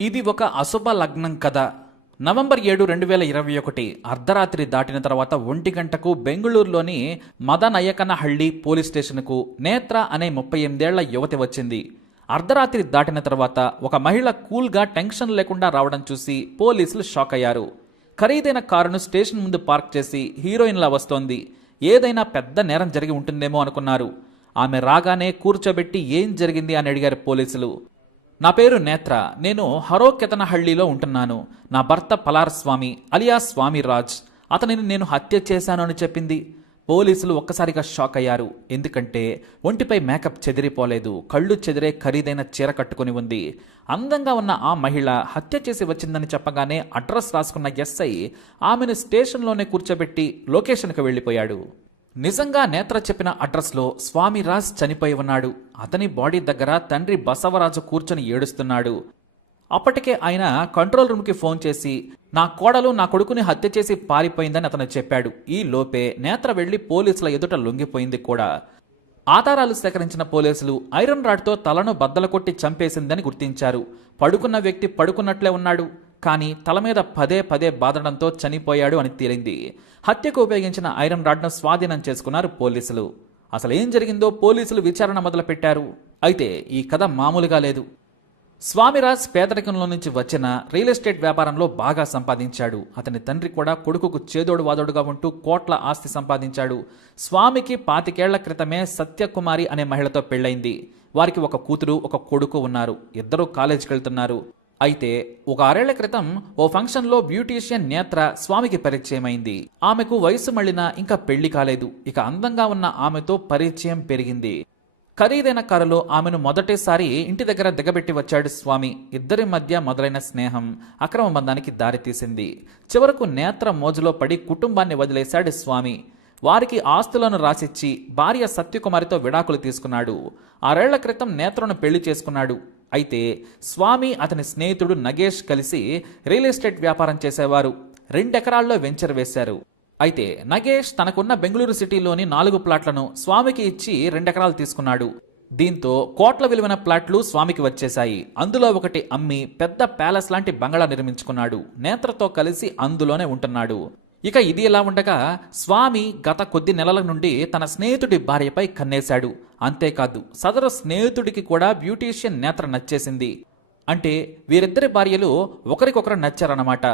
ఇది ఒక అశుభ లగ్నం కథ. నవంబర్ 7, 2021 అర్ధరాత్రి దాటిన తర్వాత 1 గంటకు బెంగుళూరులోని మదనయ్యకనహళ్లి పోలీస్ స్టేషన్కు నేత్ర అనే 38 ఏళ్ల యువతి వచ్చింది. అర్ధరాత్రి దాటిన తర్వాత ఒక మహిళ కూల్గా టెన్షన్ లేకుండా రావడం చూసి పోలీసులు షాక్ అయ్యారు. ఖరీదైన కారును స్టేషన్ ముందు పార్క్ చేసి హీరోయిన్లా వస్తోంది. ఏదైనా పెద్ద నేరం జరిగి ఉంటుందేమో అనుకున్నారు. ఆమె రాగానే కూర్చోబెట్టి ఏం జరిగింది అని అడిగారు పోలీసులు. నా పేరు నేత్ర, నేను హరోకెతనహళ్లిలో ఉంటున్నాను. నా భర్త పలార్ స్వామి అలియా స్వామి రాజ్, అతనిని నేను హత్య చేశాను అని చెప్పింది. పోలీసులు ఒక్కసారిగా షాక్ అయ్యారు. ఎందుకంటే ఒంటిపై మేకప్ చెదిరిపోలేదు, కళ్ళు చెదిరే ఖరీదైన చీర కట్టుకుని ఉంది. అందంగా ఉన్న ఆ మహిళ హత్య చేసి వచ్చిందని చెప్పగానే అడ్రస్ రాసుకున్న ఎస్ఐ ఆమెను స్టేషన్లోనే కూర్చోబెట్టి లొకేషన్కి వెళ్ళిపోయాడు. నిజంగా నేత్ర చెప్పిన అడ్రస్లో స్వామిరాజ్ చనిపోయి ఉన్నాడు. అతని బాడీ దగ్గర తండ్రి బసవరాజు కూర్చొని ఏడుస్తున్నాడు. అప్పటికే ఆయన కంట్రోల్ రూమ్కి ఫోన్ చేసి నా కోడలు నా కొడుకుని హత్య చేసి పారిపోయిందని అతను చెప్పాడు. ఈ లోపే నేత్ర వెళ్లి పోలీసుల ఎదుట లొంగిపోయింది కూడా. ఆధారాలు సేకరించిన పోలీసులు ఐరన్ రాడ్తో తలను బద్దలు కొట్టి చంపేసిందని గుర్తించారు. పడుకున్న వ్యక్తి పడుకున్నట్లే ఉన్నాడు, కానీ తల మీద పదే పదే బాదడంతో చనిపోయాడు అని తేలింది. హత్యకు ఉపయోగించిన ఐరన్ రాడ్ను స్వాధీనం చేసుకున్నారు పోలీసులు. అసలు ఏం జరిగిందో పోలీసులు విచారణ మొదలుపెట్టారు. అయితే ఈ కథ మామూలుగా లేదు. స్వామిరాజ్ పేదరికంలో నుంచి వచ్చిన రియల్ ఎస్టేట్ వ్యాపారంలో బాగా సంపాదించాడు. అతని తండ్రి కూడా కొడుకుకు చేదోడు వాదోడుగా ఉంటూ కోట్ల ఆస్తి సంపాదించాడు. స్వామికి 25 ఏళ్ల క్రితమే సత్యకుమారి అనే మహిళతో పెళ్లైంది. వారికి ఒక కూతురు ఒక కొడుకు ఉన్నారు. ఇద్దరూ కాలేజీకి వెళ్తున్నారు. అయితే ఒక 6 ఏళ్ల క్రితం ఓ ఫంక్షన్లో బ్యూటీషియన్ నేత్ర స్వామికి పరిచయమైంది. ఆమెకు వయసు మళ్ళినా ఇంకా పెళ్లి కాలేదు. ఇక అందంగా ఉన్న ఆమెతో పరిచయం పెరిగింది. ఖరీదైన కారులో ఆమెను మొదటిసారి ఇంటి దగ్గర దిగబెట్టి వచ్చాడు స్వామి. ఇద్దరి మధ్య మొదలైన స్నేహం అక్రమ బంధానికి దారితీసింది. చివరకు నేత్ర మోజులో పడి కుటుంబాన్ని వదిలేశాడు స్వామి. వారికి ఆస్తులను రాసిచ్చి భార్య సత్యకుమారితో విడాకులు తీసుకున్నాడు. 6 ఏళ్ల క్రితం నేత్రను పెళ్లి చేసుకున్నాడు. అయితే స్వామి అతని స్నేహితుడు నగేష్ కలిసి రియల్ ఎస్టేట్ వ్యాపారం చేసేవారు. 2 ఎకరాల్లో వెంచర్ వేశారు. అయితే నగేష్ తనకున్న బెంగళూరు సిటీలోని 4 ప్లాట్లను స్వామికి ఇచ్చి 2 ఎకరాలు తీసుకున్నాడు. దీంతో కోట్ల విలువైన ప్లాట్లు స్వామికి వచ్చేశాయి. అందులో ఒకటి అమ్మి పెద్ద ప్యాలెస్ లాంటి బంగళా నిర్మించుకున్నాడు. నేత్రతో కలిసి అందులోనే ఉంటున్నాడు. ఇక ఇది ఇలా ఉండగా స్వామి గత కొద్ది నెలల నుండి తన స్నేహితుడి భార్యపై కన్నేశాడు. అంతేకాదు సదరు స్నేహితుడికి కూడా బ్యూటీషియన్ నేత్ర నచ్చేసింది. అంటే వీరిద్దరి భార్యలు ఒకరికొకరు నచ్చారన్నమాట.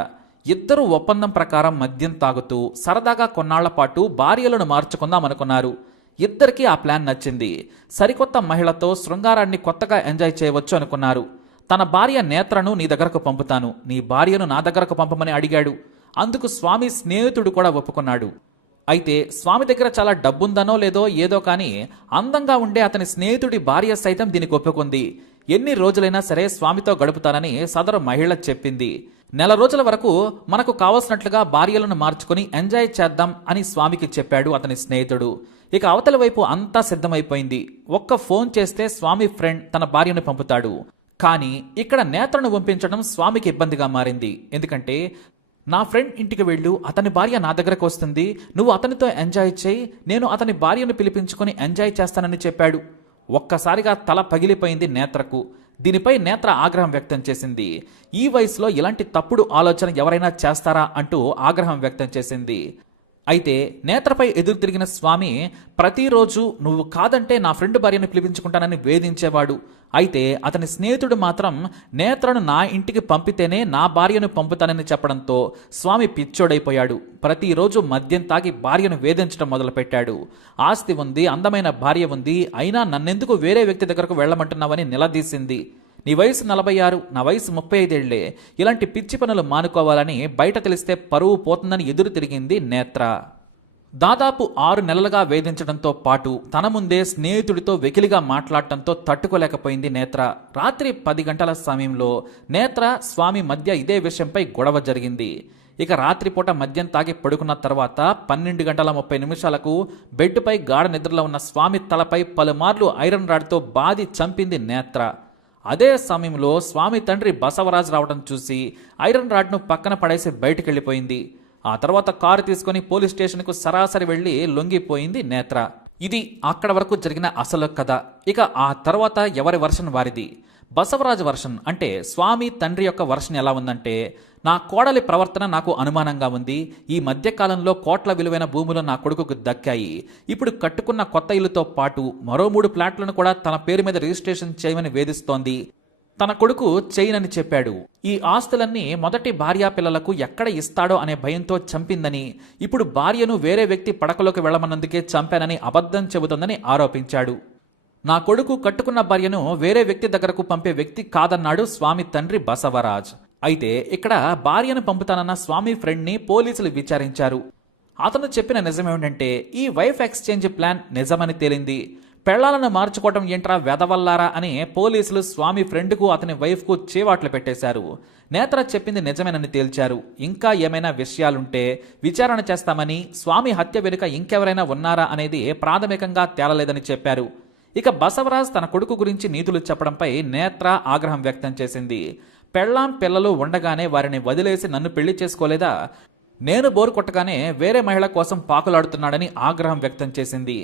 ఇద్దరు ఒప్పందం ప్రకారం మద్యం తాగుతూ సరదాగా కొన్నాళ్ల పాటు భార్యలను మార్చుకుందామనుకున్నారు. ఇద్దరికీ ఆ ప్లాన్ నచ్చింది. సరికొత్త మహిళతో శృంగారాన్ని కొత్తగా ఎంజాయ్ చేయవచ్చు అనుకున్నారు. తన భార్య నేత్రను నీ దగ్గరకు పంపుతాను, నీ భార్యను నా దగ్గరకు పంపమని అడిగాడు. అందుకు స్వామి స్నేహితుడు కూడా ఒప్పుకున్నాడు. అయితే స్వామి దగ్గర చాలా డబ్బుందనో లేదో ఏదో కానీ అందంగా ఉండే అతని స్నేహితుడి భార్య సైతం దీనికి ఒప్పుకుంది. ఎన్ని రోజులైనా సరే స్వామితో గడుపుతానని సదరు మహిళ చెప్పింది. నెల రోజుల వరకు మనకు కావలసినట్లుగా భార్యలను మార్చుకుని ఎంజాయ్ చేద్దాం అని స్వామికి చెప్పాడు అతని స్నేహితుడు. ఇక అవతల వైపు అంతా సిద్ధమైపోయింది. ఒక్క ఫోన్ చేస్తే స్వామి ఫ్రెండ్ తన భార్యను పంపుతాడు. కానీ ఇక్కడ నేత్రను పంపించడం స్వామికి ఇబ్బందిగా మారింది. ఎందుకంటే నా ఫ్రెండ్ ఇంటికి వెళ్ళు, అతని భార్య నా దగ్గరకు వస్తుంది, నువ్వు అతనితో ఎంజాయ్ చేయి, నేను అతని భార్యను పిలిపించుకొని ఎంజాయ్ చేస్తానని చెప్పాడు. ఒక్కసారిగా తల పగిలిపోయింది నేత్రకు. దీనిపై నేత్ర ఆగ్రహం వ్యక్తం చేసింది. ఈ వయసులో ఇలాంటి తప్పుడు ఆలోచన ఎవరైనా చేస్తారా అంటూ ఆగ్రహం వ్యక్తం చేసింది. అయితే నేత్రపై ఎదురు తిరిగిన స్వామి ప్రతిరోజు నువ్వు కాదంటే నా ఫ్రెండ్ భార్యను పిలిపించుకుంటానని వేధించేవాడు. అయితే అతని స్నేహితుడు మాత్రం నేత్రను నా ఇంటికి పంపితేనే నా భార్యను పంపుతానని చెప్పడంతో స్వామి పిచ్చోడైపోయాడు. ప్రతిరోజు మద్యం తాగి భార్యను వేధించడం మొదలుపెట్టాడు. ఆస్తి ఉంది, అందమైన భార్య ఉంది, అయినా నన్నెందుకు వేరే వ్యక్తి దగ్గరకు వెళ్లమంటున్నావని నిలదీసింది. నీ వయసు 46, నా వయసు 35 ఏళ్లే. ఇలాంటి పిచ్చి పనులు మానుకోవాలని బయట తెలిస్తే పరువు పోతుందని ఎదురు తిరిగింది నేత్ర. దాదాపు 6 నెలలుగా వేధించడంతో పాటు తన ముందే స్నేహితుడితో వెకిలిగా మాట్లాడటంతో తట్టుకోలేకపోయింది నేత్ర. రాత్రి 10 గంటల సమయంలో నేత్ర స్వామి మధ్య ఇదే విషయంపై గొడవ జరిగింది. ఇక రాత్రిపూట మద్యం తాగి పడుకున్న తర్వాత 12 గంటల 30 నిమిషాలకు బెడ్పై గాఢ నిద్రలో ఉన్న స్వామి తలపై పలుమార్లు ఐరన్ రాడ్తో బాది చంపింది నేత్ర. అదే సమయంలో స్వామి తండ్రి బసవరాజు రావడం చూసి ఐరన్ రాడ్ను పక్కన పడేసి బయటికెళ్లిపోయింది. ఆ తర్వాత కారు తీసుకుని పోలీస్ స్టేషన్కు సరాసరి వెళ్లి లొంగిపోయింది నేత్ర. ఇది అక్కడ వరకు జరిగిన అసలు కథ. ఇక ఆ తర్వాత ఎవరి వర్షన్ వారిది. బసవరాజ్ వర్షన్ అంటే స్వామి తండ్రి యొక్క వర్షన్ ఎలా ఉందంటే, నా కోడలి ప్రవర్తన నాకు అనుమానంగా ఉంది. ఈ మధ్యకాలంలో కోట్ల విలువైన భూములు నా కొడుకుకు దక్కాయి. ఇప్పుడు కట్టుకున్న కొత్త ఇల్లుతో పాటు మరో 3 ప్లాట్లను కూడా తన పేరు మీద రిజిస్ట్రేషన్ చేయమని వేధిస్తోంది. తన కొడుకు చేయనని చెప్పాడు. ఈ ఆస్తులన్నీ మొదటి భార్యా పిల్లలకు ఎక్కడ ఇస్తాడో అనే భయంతో చంపిందని, ఇప్పుడు భార్యను వేరే వ్యక్తి పడకలోకి వెళ్లమన్నందుకే చంపానని అబద్ధం చెబుతోందని ఆరోపించాడు. నా కొడుకు కట్టుకున్న భార్యను వేరే వ్యక్తి దగ్గరకు పంపే వ్యక్తి కాదన్నాడు స్వామి తండ్రి బసవరాజ్. అయితే ఇక్కడ భార్యను పంపుతానన్న స్వామి ఫ్రెండ్ని పోలీసులు విచారించారు. అతను చెప్పిన నిజమేమిటంటే, ఈ వైఫ్ ఎక్స్చేంజ్ ప్లాన్ నిజమని తేలింది. పెళ్లాలను మార్చుకోవడం ఏంట్రా వెదవల్లారా అని పోలీసులు స్వామి ఫ్రెండ్కు అతని వైఫ్కు చేవాట్లు పెట్టేశారు. నేత్ర చెప్పింది నిజమేనని తేల్చారు. ఇంకా ఏమైనా విషయాలుంటే విచారణ చేస్తామని, స్వామి హత్య వెనుక ఇంకెవరైనా ఉన్నారా అనేది ప్రాథమికంగా తేలలేదని చెప్పారు. ఇక బసవరాజ్ తన కొడుకు గురించి నీతులు చెప్పడంపై నేత్ర ఆగ్రహం వ్యక్తం చేసింది. పెళ్లాం పిల్లలు ఉండగానే వారిని వదిలేసి నన్ను పెళ్లి చేసుకోలేదా? నేను బోరు కొట్టగానే వేరే మహిళ కోసం పాకులాడుతున్నాడని ఆగ్రహం వ్యక్తం చేసింది.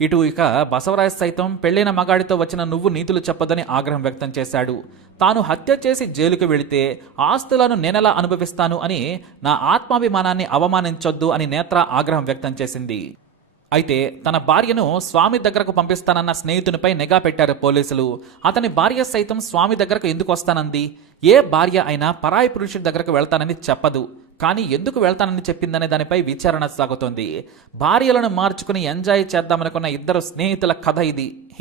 ఇక బసవరాజ్ సైతం పెళ్లిన మగాడితో వచ్చిన నువ్వు నీతులు చెప్పొద్దని ఆగ్రహం వ్యక్తం చేశాడు. తాను హత్య చేసి జైలుకు వెళితే ఆస్తులను నేనెలా అనుభవిస్తాను అని నా ఆత్మాభిమానాన్ని అవమానించొద్దు అని నేత్ర ఆగ్రహం వ్యక్తం చేసింది. అయితే తన భార్యను స్వామి దగ్గరకు పంపిస్తానన్న స్నేహితునిపై నిఘా పెట్టారు పోలీసులు. అతని భార్య సైతం స్వామి దగ్గరకు ఎందుకు వస్తానంది? ఏ భార్య అయినా పరాయి పురుషుడి దగ్గరకు వెళ్తానని చెప్పదు, కానీ ఎందుకు వెళ్తానని చెప్పిందనే దానిపై విచారణ సాగుతోంది. భార్యలను మార్చుకుని ఎంజాయ్ చేద్దామనుకున్న ఇద్దరు స్నేహితుల కథ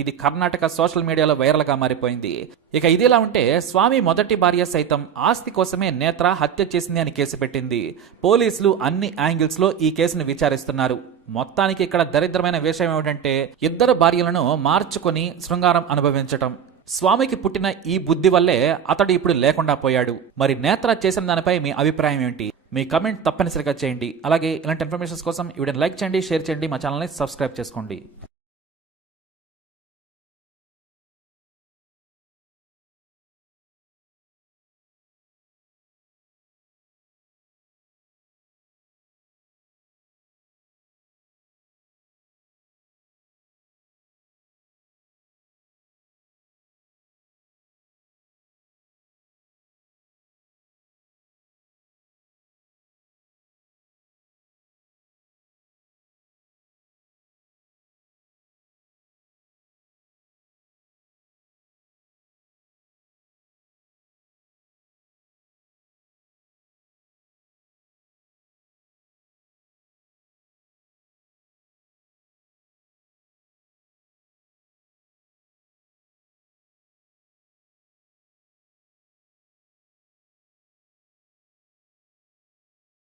ఇది కర్ణాటక సోషల్ మీడియాలో వైరల్గా మారిపోయింది. ఇక ఇదిలా ఉంటే స్వామి మొదటి భార్య సైతం ఆస్తి కోసమే నేత్ర హత్య చేసింది అని కేసు పెట్టింది. పోలీసులు అన్ని యాంగిల్స్ లో ఈ కేసును విచారిస్తున్నారు. మొత్తానికి ఇక్కడ దరిద్రమైన విషయం ఏమిటంటే, ఇద్దరు భార్యలను మార్చుకొని శృంగారం అనుభవించటం. స్వామికి పుట్టిన ఈ బుద్ధి వల్లే అతడు ఇప్పుడు లేకుండా పోయాడు. మరి నేత్ర చేసిన దానిపై మీ అభిప్రాయం ఏంటి? మీ కమెంట్ తప్పనిసరిగా చేయండి. అలాగే ఇలాంటి ఇన్ఫర్మేషన్స్ కోసం ఈ వీడియోని లైక్ చేయండి, షేర్ చేయండి, మా ఛానల్ని సబ్స్క్రైబ్ చేసుకోండి.